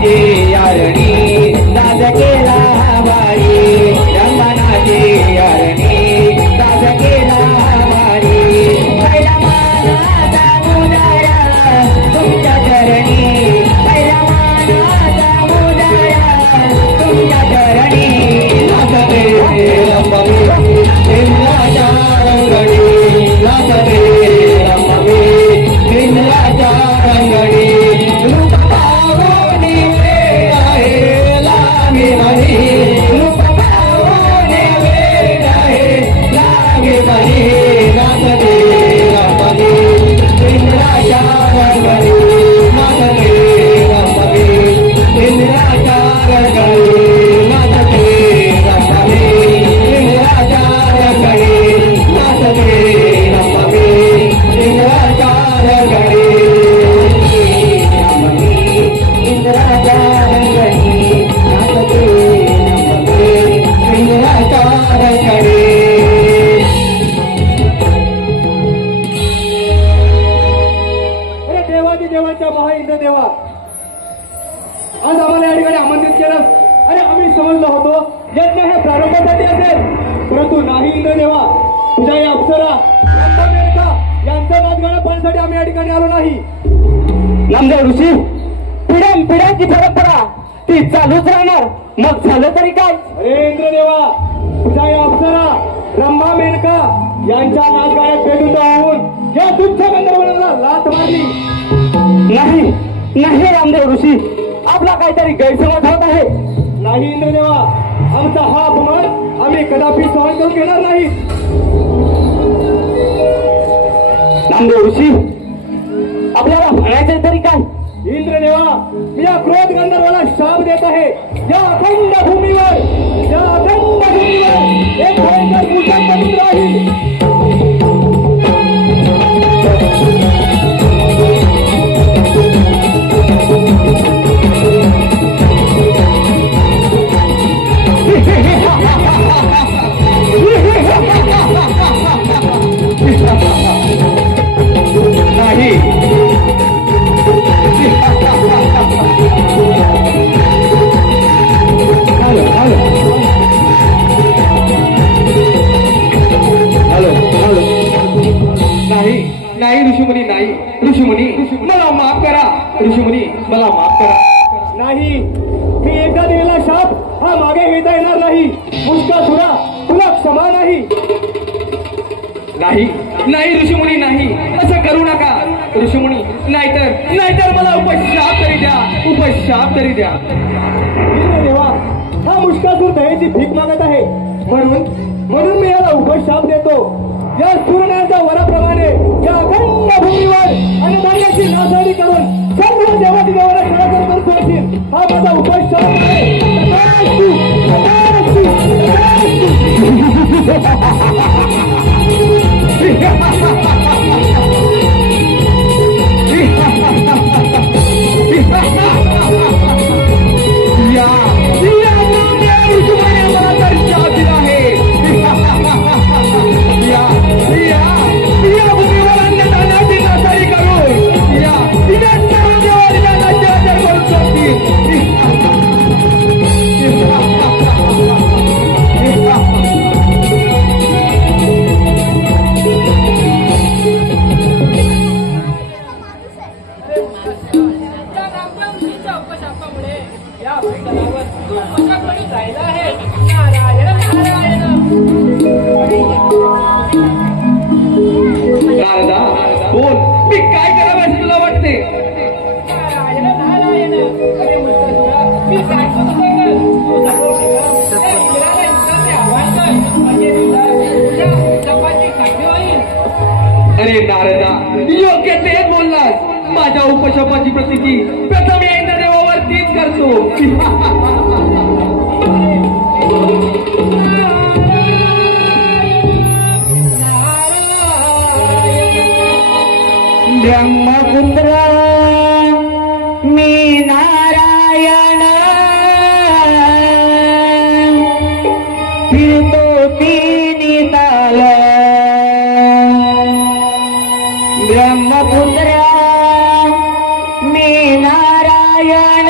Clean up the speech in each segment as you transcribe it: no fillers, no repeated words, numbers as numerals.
रंगनाची यारणी दाद केला बाई रंगनाची यारणी दाद केला बाई पहिला मानाचा मुदया तुमच्या चरणी पहिला मानाचा मुदया तुमच्या चरणी नाचते रंगवे इंद्राच्या रंगणी नाचते रंगवे इंद्राच्या रंगणी रूप पावून आहे लागे बनी रूप पावून आहे लागे बनी नाचते रंगवे इंद्राच्या रंगणी नाचते रंगवे इंद्राच्या रंगणी नाचते रंगवे इंद्राच्या रंगणी नाचते रंगवे इंद्राच्या रंगणी इंद्राच्या रंगणी नाचते रंगवे इंद्राच्या रंगणी अरे देवादी देवाच्या महाइंद्र देवा आज आम्हाला या ठिकाणी आमंत्रित केलं. अरे आम्ही समजलो होतो यज्ञ हे प्रारंभासाठी असेल परंतु नाही इंद्र देवा तुझ्या या अप्सरा यांचा नाच गाणं पाहण्यासाठी आम्ही या ठिकाणी आलो नाही. नामदेव ऋषी पिढ्यान पिढ्यांची परंपरा ती चालूच राहणार मग झालं तरी काय. अरे इंद्रदेवा तुझ्या या अप्सरा रंभा मेनका यांच्या नाच गाण्यात भेटून होऊन या तुच्छ गंधर्वांना लाथ मारली. नाही नाही रामदेव ऋषी आपला काहीतरी गैरसमज होत आहे. नाही इंद्रदेवा आमचा हा अपमान आम्ही कदापि सहन करू घेणार नाही. रामदेव ऋषी आपल्याला म्हणायचे तरी काय. इंद्रदेवा मी या क्रोध गंधर्वाला शाप देत आहे. या अखंड भूमीवर एक भयंकर भूकंप येऊन राहील. नाही हॅलो हॅलो हॅलो हॅलो नाही नाही ऋषीमुनी नाही ऋषीमुनी मला माफ करा. ऋषीमुनी मला माफ करा. नाही मी एकदा दिलेला शाप हा मागे घेता येणार नाही. मुष्कासुरा तुला क्षमा नाही. नाही नाही ऋषीमुनी नाही असं करू नका ऋषीमुनी. नाहीतर मला उपशाप तरी द्या. उपशाप तरी द्या. देवा हा मुष्कासूर दयेची भीक मागत आहे म्हणून मी याला उपशाप देतो. या सूर्याच्या वराप्रमाणे या अखंड भूमीवर अन्नधान्याची नासाडी करून सर्व देवाची देवाला खडा करून सोडतील हा माझा उपशाप आहे. तथास्तु, तथास्तु, बोल मी काय करावं असं तुला वाटते. अरे नारदा योग्य तेच बोललास. माझ्या उपशापाची प्रतीची प्रथम या इंद्रदेवावर तीच करतो. ब्रह्मपुत्र मी नारायण फिरतो तिन्ही ताल. ब्रह्मपुत्र मी नारायण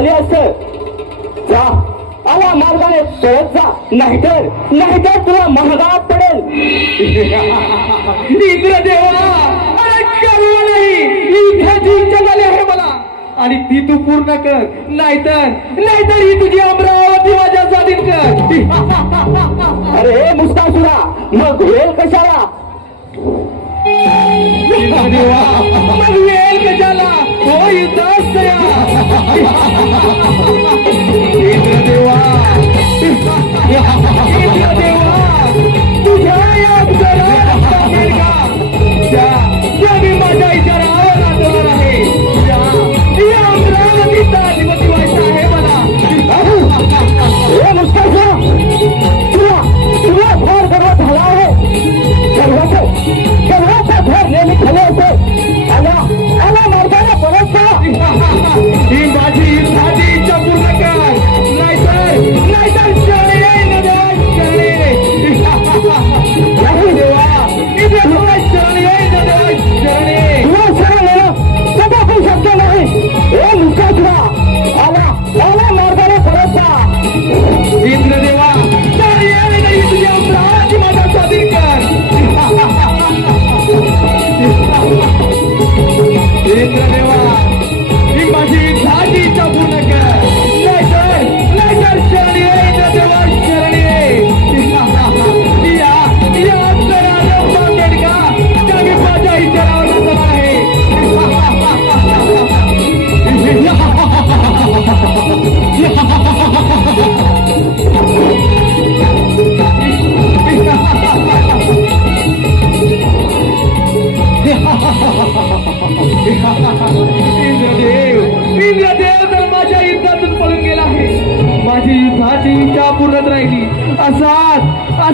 खाली असत जा आला मार्गाने पळत जा नाहीतर तुला महागात पडेल इंद्रदेवा अरे करू नाही इथे इच्छा झाली आहे मला आणि ती तू पूर्ण कर नाहीतर ही तुझी अमरावती माझ्या स्वाधीन कर अरे मुस्तासुरा मग वेळ कशाला इंद्रदेवा मग वेळ कशाला हो युद्धास तया इंद्रदेवा तुझ्या या ज्या मी माझ्या इशारावर नाचवणार आहे या अमरावतीचा अधिपती व्हायचा आहे मला हे मुस्तासुरा तुला फार गर्व झाला आहे सर्वांचा घर नेहमी खाली असे आला मार्गाने परत जा ही माझी इच्छा पूर्ण कर नाहीतर शरणे येईन देवा शरणे येईन शरणे तुला शरण येणं कदापि शक्य नाही हे मुस्तासुरा आला मार्गाने परत जा इंद्रदेवा शरणे येईन नाही तुझ्या अमरावती माझा स्वाधीन कर इंद्रदेवा ही माझी इच्छा पूर्ण कर नाहीतर शरणी इंद्रदेवा शरणी या अंतरानं बांधेल का त्या मी माझ्या इशारावर नाचणार आहे इंद्रदेव तर माझ्या युद्धातून पळून गेला आहे माझी युद्धाची इच्छा पूर्णच राहिली असाच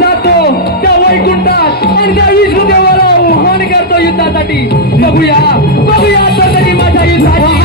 जातो त्या वैकुंठात आणि त्या विष्णुदेवाला आव्हान करतो युद्धासाठी बघूया आता तरी माझ्या युद्धाची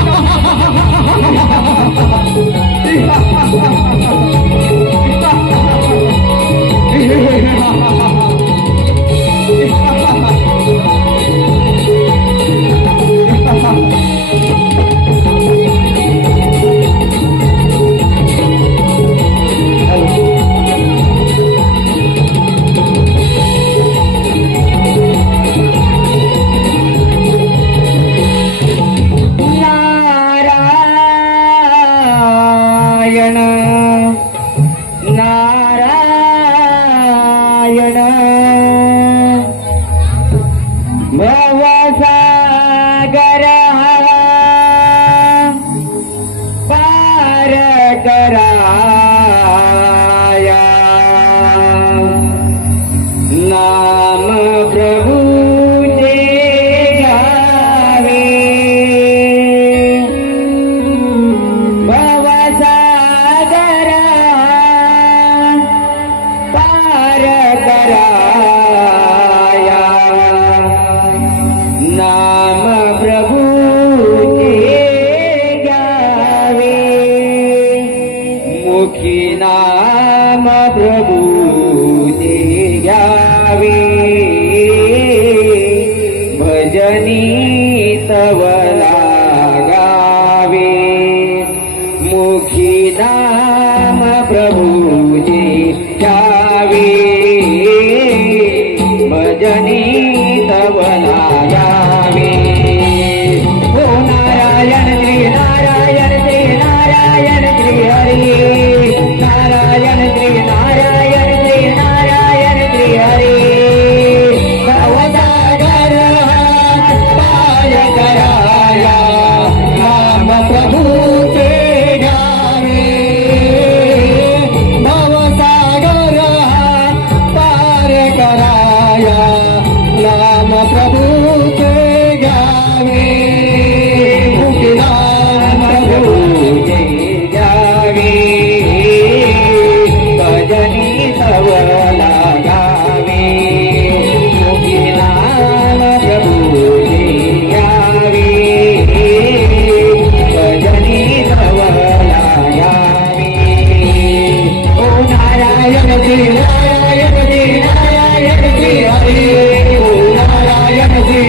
नारायण श्री हरे नारायण श्री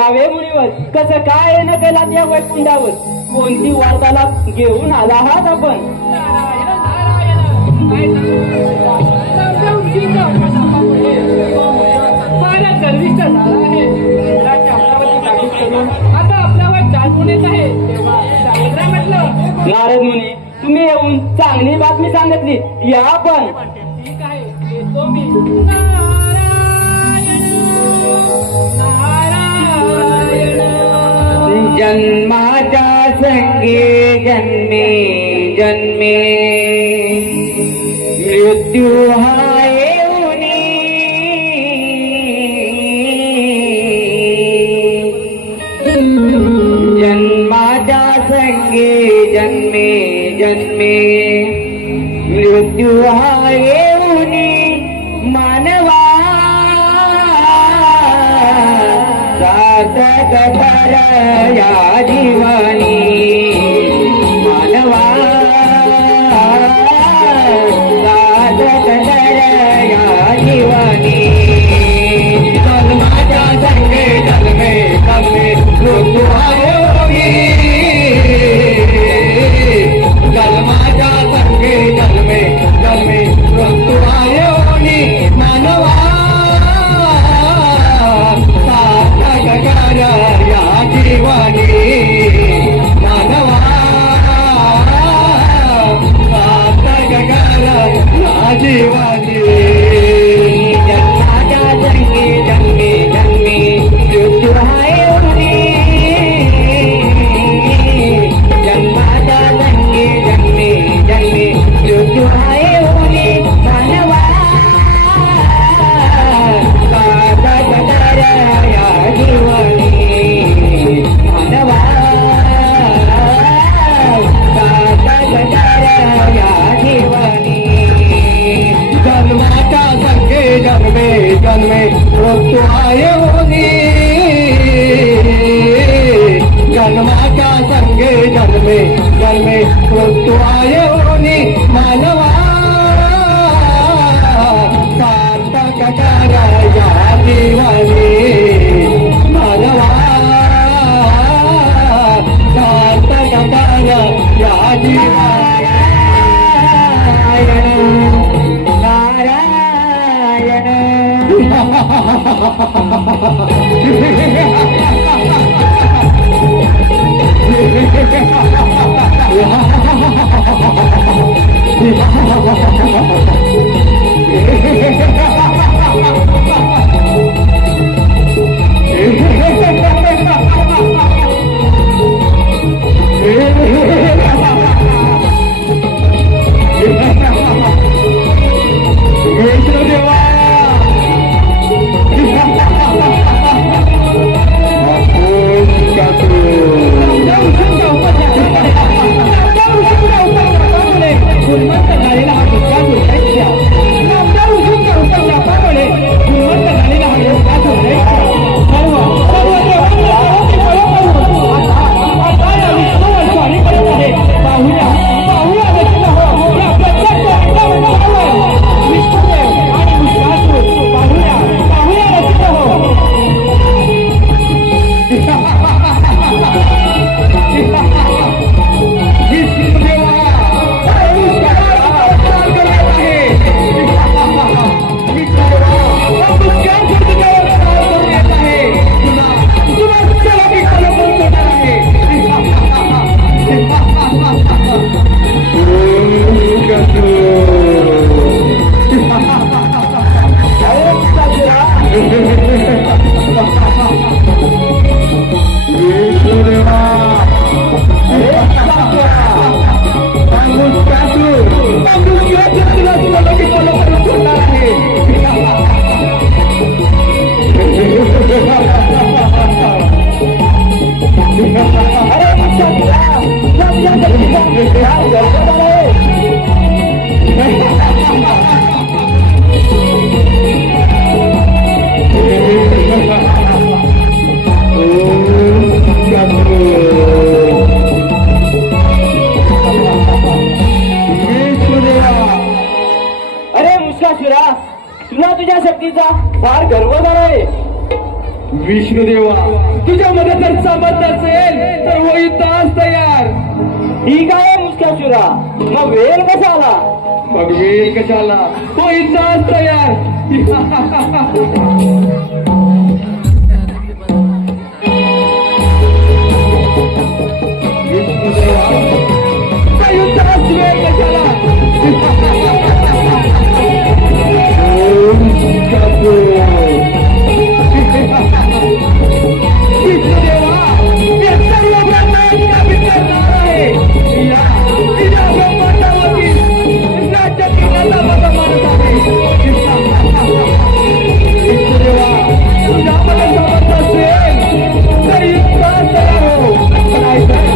यावे मुनीवर कसं काय येणं केलात या वैकुंठावर कोणती वार्ताला घेऊन आला आहात आपण फारच गर्विष्ठ झाला आहे इंद्राची अमरावती काढून करून आता आपल्यावर जाणून येत आहे तेव्हा इंद्रा म्हटलं नारद मुनी तुम्ही येऊन चांगली बातमी सांगितली या आपण ठीक आहे येतो मी नारायण नारायण जन्माच्या संगे जन्मे जन्मे मृत्यू हा येऊनी जन्माच्या संगे जन्मे जन्मे मृत्यू हा येऊनी मानवा सार्थक कर या जीवनी मानवा सार्थक कर या जीवनी जन्माच्या संगे जन्मे जन्मे मृत्यू हा येऊनी जन्माच्या संगे जन्मे जन्मे मृत्यू हा येऊनी मानवा सार्थक कर या जीवनी मानवा सार्थक कर या जीवनी जन्माच्या संगे जन्मे जन्मे मृत्यू हा येऊनी जन्माच्या संगे जन्मे जन्मे मृत्यू हा येऊनी मानवा सार्थक कर या जीवनी मानवा सार्थक कर या जीवनी जन्माच्या संगे जन्मे जन्मे मृत्यू हा येऊनी जन्माच्या संगे जन्मे जन्मे मृत्यू हा येऊनी मानवा सार्थक कर या जीवनी मानवा सार्थक कर या तुला तुझ्या शक्तीचा फार गर्व झाला आहे विष्णुदेवा, तुझ्यामध्ये जर सामर्थ्य असेल तर होईल तास तयार. ठीक आहे मुस्कासुरा, मग वेळ कसा आला? मग वेळ कशाला, होईल तास तयार. विष्णुदेवा, होईल तास वेळ कशाला. विष्णुदेवा, या सर्व ब्रह्मांड स्थापित करणार आहे. या ब्रह्मांडावरील राज्यातील माझा माणूस आहे. विष्णुदेवा, तुझ्यामध्ये सामर्थ्य असेल तर इतका तयार हो, नाहीतर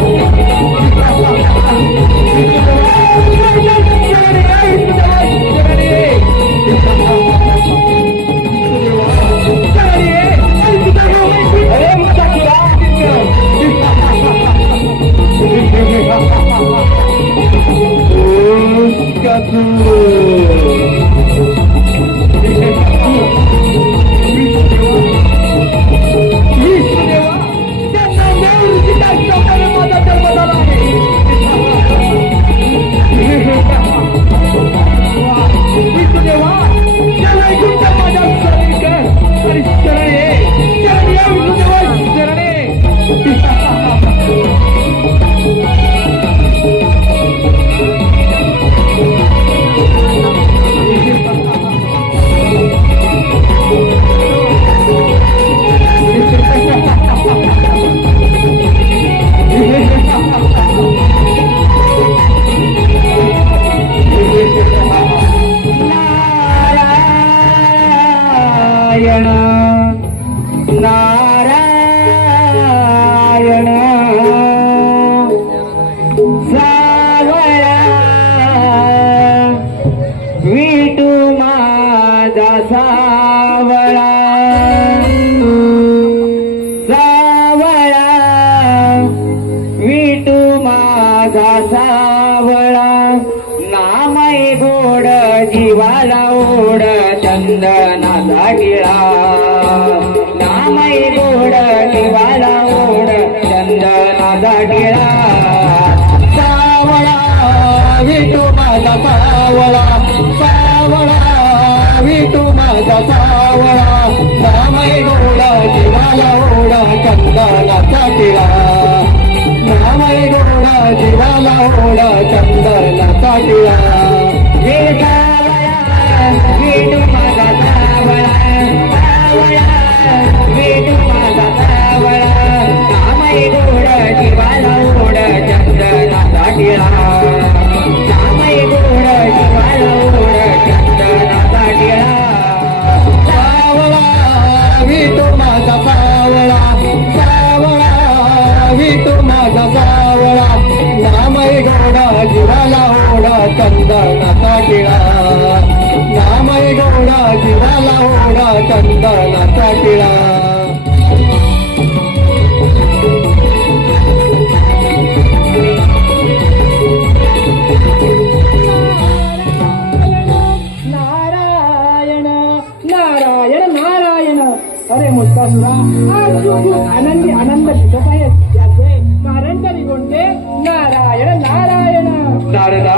आनंदी आनंद दिसत आहे त्याचे कारण तरी कोणते? नारायण नारायण. नारदा,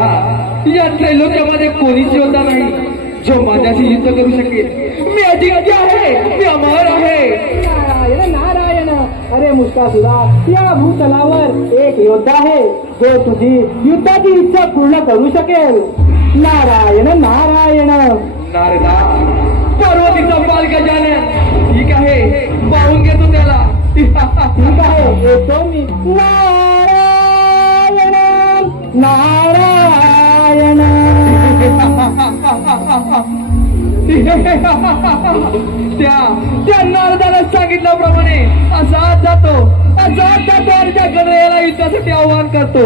या त्रैलोक्यामध्ये कोणीच योद्धा नाही जो माझ्याशी युद्ध करू शकेल. मी अजिंक्य आहे, मी अमर आहे. नारायण नारायण. अरे मुस्कासुरा, या भूतलावर एक योद्धा आहे जो तुझी युद्धाची इच्छा पूर्ण करू शकेल. नारायण नारायण. नारदा, पार्वतीचा बाल गजानन ठीक आहे, पाहून घेतो त्याला. ठीक आहे, येतो मी. नारायण नारायण. त्या नारदाला सांगितल्याप्रमाणे असाच जातो आणि त्या गणरायाला युद्धासाठी आवाहन करतो.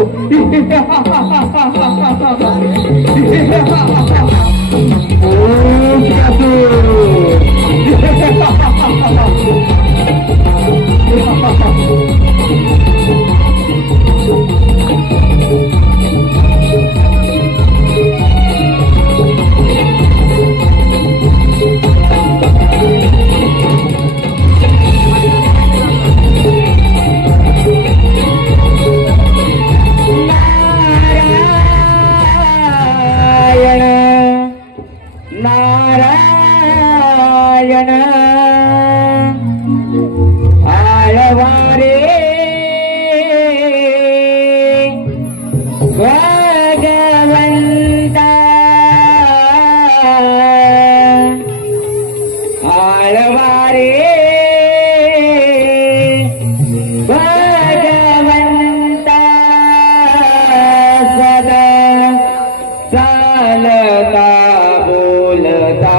आळवारे भगवंता सदा चालता बोलता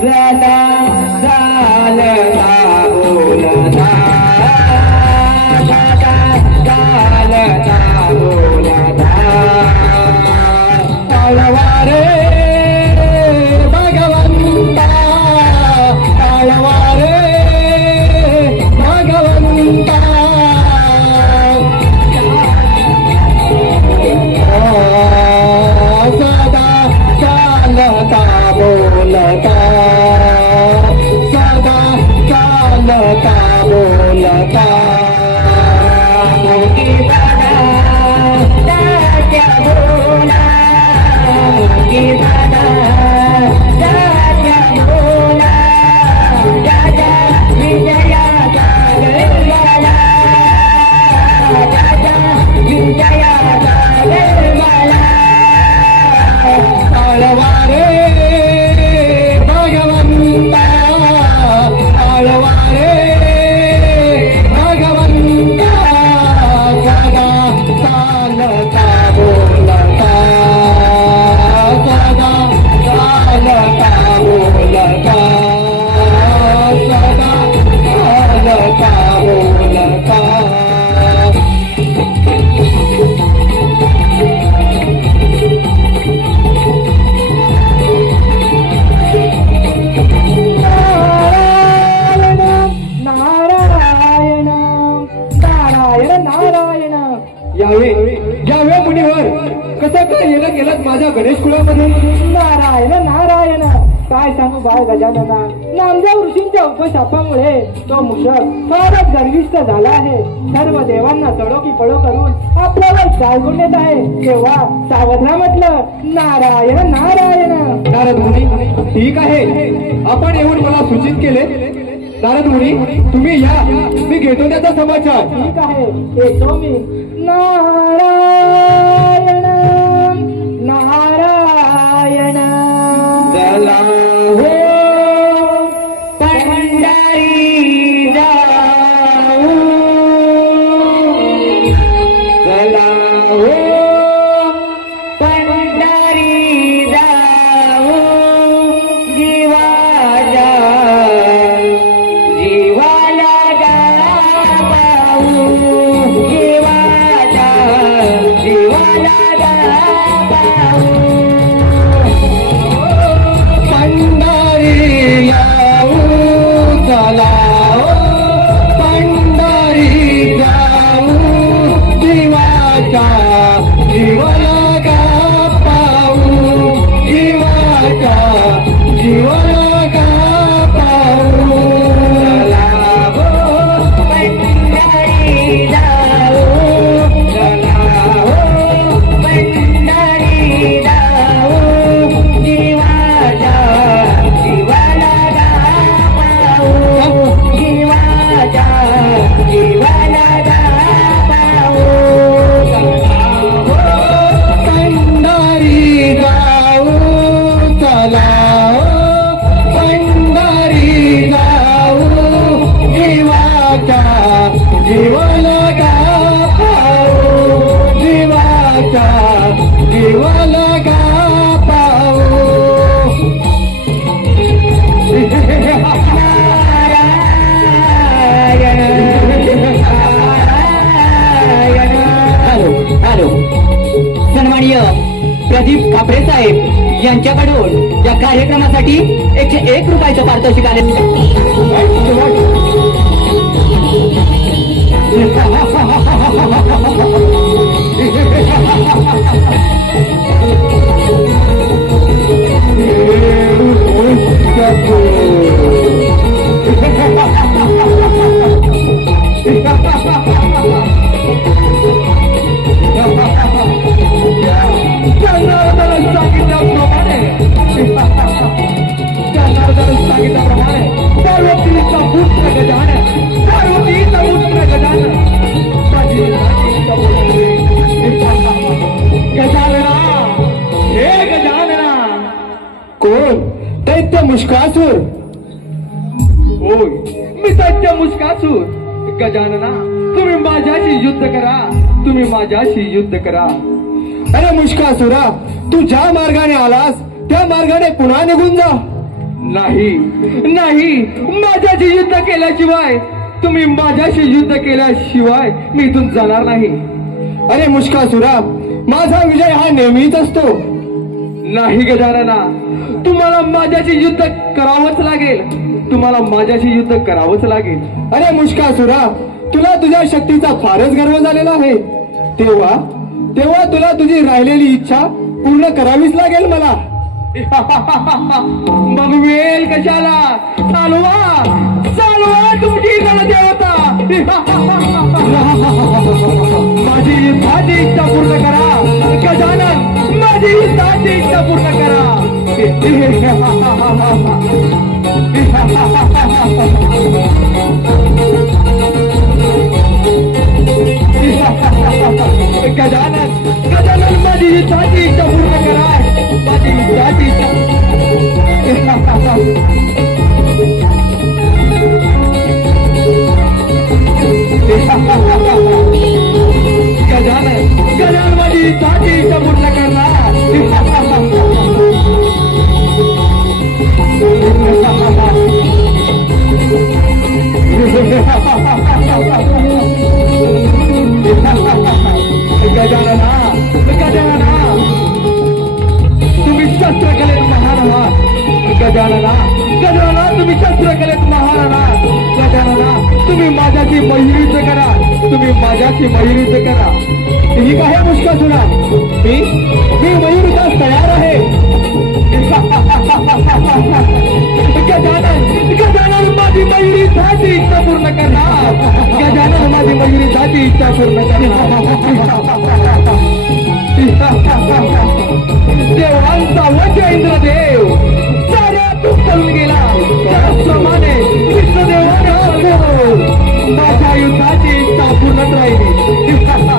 सदा चालता बोलता सदा चालता बोलता आळवारे भगवंता आळवारे भगवंता सदा चालता बोलता सदा चालता बोलता मोठी दादा दाद्या बोला मोठी दादा दाद्या बोला दादा विजयाचा गरमाला दादा विजयाचा गरमाला आळवारे भगवंता आळवारे भगवंता सदा चालता बोलता सदा चालता बोलता सदा चालता बोलता नारायण नारायण नारायण यावे यावे मुनिवर कसं काय येलं गेलात माझ्या गणेश कुळामध्ये? नारायण नारायण काय सांगू बाळ गजानना, नामदेव ऋषींच्या उपशापामुळे तो मुशक फारच गर्विष्ठ झाला आहे. सर्व देवांना चढो की पडो करून आपल्याला जाळून देत आहे. तेव्हा सावधला म्हटलं नारायण नारायण. नारद मुनी ठीक आहे, आपण येऊन मला सूचित केले. नारद मुनी तुम्ही या, मी घेतो त्याचा समाचार. ठीक आहे येतो मी. नारायण नारायण चला हो पंढरी जाऊ चला हो पंढरी जाऊ जीवाला जीवाला गाऊ जीवाला जीवाला गाऊ पंढरी जाऊ चला पंढरी जाऊ जीवाचा जीवाला गा पाऊ जीवाचा जीवाला गा पाऊ चला पंढरी जाऊ चला पंढरी जाऊ जीवाच्या जीवाला गाऊ जीवाच्या जीवाला गाऊ पंढरी जाऊ चला पंढरी जाऊ जीवाच्या जीवाला गा पाऊ जीवाच्या जीवाला गा पाऊ नारायण नारायण. हॅलो हॅलो, सन्माननीय प्रदीप कापरे साहेब यांच्याकडून या कार्यक्रमासाठी 101 रुपयाचं पारितोषिक आले. सांगितल्याप्रमाणे पार्वतीचा पुत्र गजानन पार्वतीचा पुत्र गजानन गजानना मुष्कासूर. होय, मी दैत्य मुष्कासूर. गजानना, तुम्ही माझ्याशी युद्ध करा, तुम्ही माझ्याशी युद्ध करा. अरे मुष्कासुरा, तू ज्या मार्गाने आलास त्या मार्गाने पुन्हा निघून जा. नाही नाही, माझ्याशी युद्ध केल्याशिवाय, तुम्ही माझ्याशी युद्ध केल्याशिवाय मी इथून जाणार नाही. अरे मुष्कासुरा, माझा विजय हा नेहमीच असतो. नाही गजानना, तुम्हाला माझ्याशी युद्ध करावंच लागेल, तुम्हाला माझ्याशी युद्ध करावंच लागेल. अरे मुष्कासुरा, तुला तुझ्या शक्तीचा फारच गर्व झालेला आहे. तेव्हा तुला तुझी राहिलेली इच्छा पूर्ण करावीच लागेल मला. मग वेळ कशाला, चालवा चालवा तुमची रणदेवता. माझी युद्धाची इच्छा पूर्ण करा गजानन, माझी युद्धाची इच्छा पूर्ण करा. गजानन गजानन, माझी युद्धाची इच्छा पूर्ण करा, माझी युद्धाची इच्छा. गजानन गजानन, माझी युद्धाची इच्छा पूर्ण करणार. गजानना गजानना, तुम्ही शस्त्रकलेत महान आहात. गजानना गजानना, तुम्ही शस्त्रकलेत महान आहात. गजानना, तुम्ही माझ्याशी मयूरयुद्ध करा, तुम्ही माझ्याशी मयूरयुद्ध करा. ठीक आहे मुष्कासुरा, मी मयूरयुद्धास तयार आहे. गजानन गजानन, माझी मयूरयुद्धाची इच्छा पूर्ण करणार. गजानन, माझी मयूरयुद्धाची इच्छा पूर्ण करणार. देवांचा वज्र इंद्रदेव साऱ्यातून चालून गेला, त्याप्रमाणे विष्णुदेवाने माझ्या युद्धाची इच्छा पूर्णच राहिली. थांबा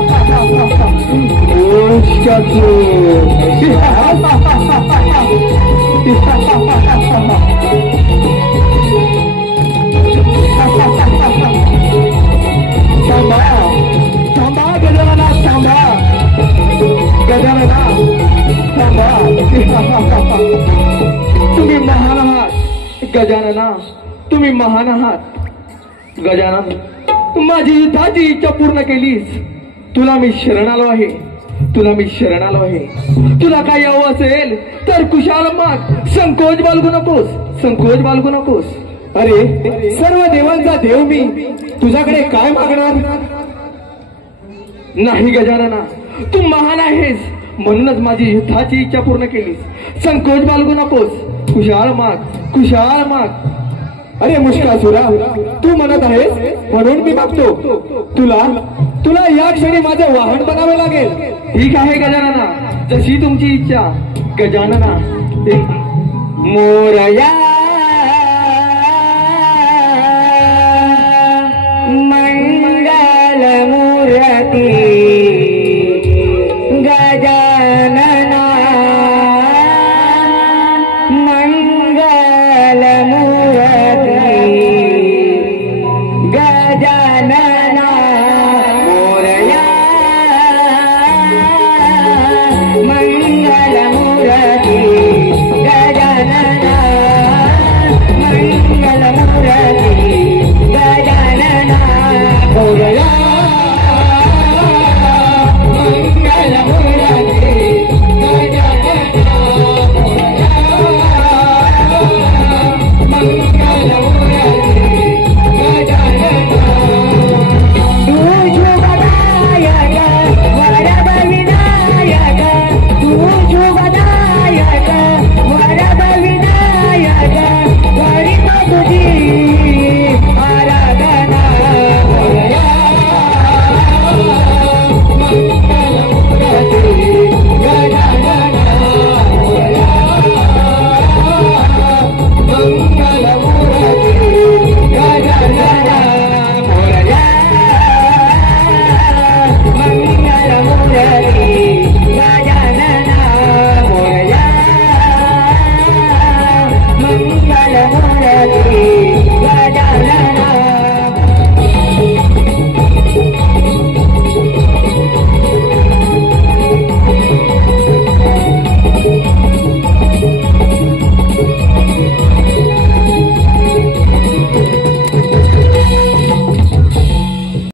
गजानना, थांबा गजानना, थांबा. तुम्ही महान आहात गजानना, तुम्ही महान आहात. गजानन, माझी युद्धाची इच्छा पूर्ण केलीस. तुला मी शरण आलो आहे, तुला मी शरण आलो आहे. तुला काय यावं असेल तर कुशाल माग, संकोच बाळगू नकोस, संकोच बाळगू नकोस. अरे सर्व देवांचा देव मी, तुझ्याकडे काय मागणार. नाही गजानना, तू महान आहेस म्हणूनच माझी युद्धाची इच्छा पूर्ण केलीस. संकोच बाळगू नकोस, कुशाल माग, कुशाल माग. अरे मुष्कासुरा, तू म्हणत आहेस म्हणून मी मागतो. तुला या क्षणी माझे वाहन बनावे लागेल. ठीक आहे गजानना, जशी तुमची इच्छा. गजानना, मोरया